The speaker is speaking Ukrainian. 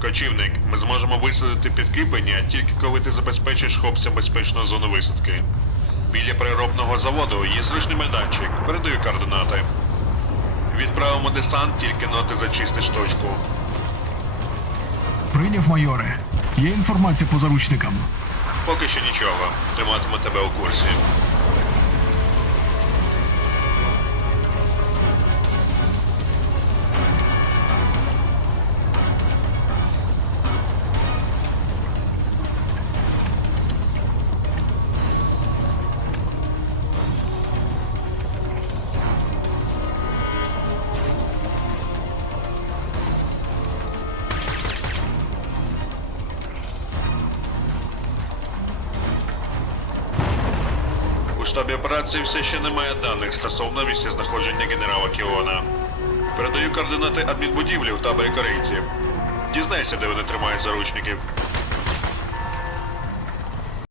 Кочівник, ми зможемо висадити підкріплення тільки коли ти забезпечиш хлопцям безпечну зону висадки. Біля переробного заводу є зручний майданчик. Передаю координати. Відправимо десант, тільки но ти зачистиш точку. Прийняв майоре. Є інформація по заручникам. Поки що нічого. Триматиму тебе у курсі. Штабі операції все ще немає даних стосовно місця знаходження генерала Кіона. Передаю координати адмінбудівлі в таборі корейців. Дізнайся, де вони тримають заручників.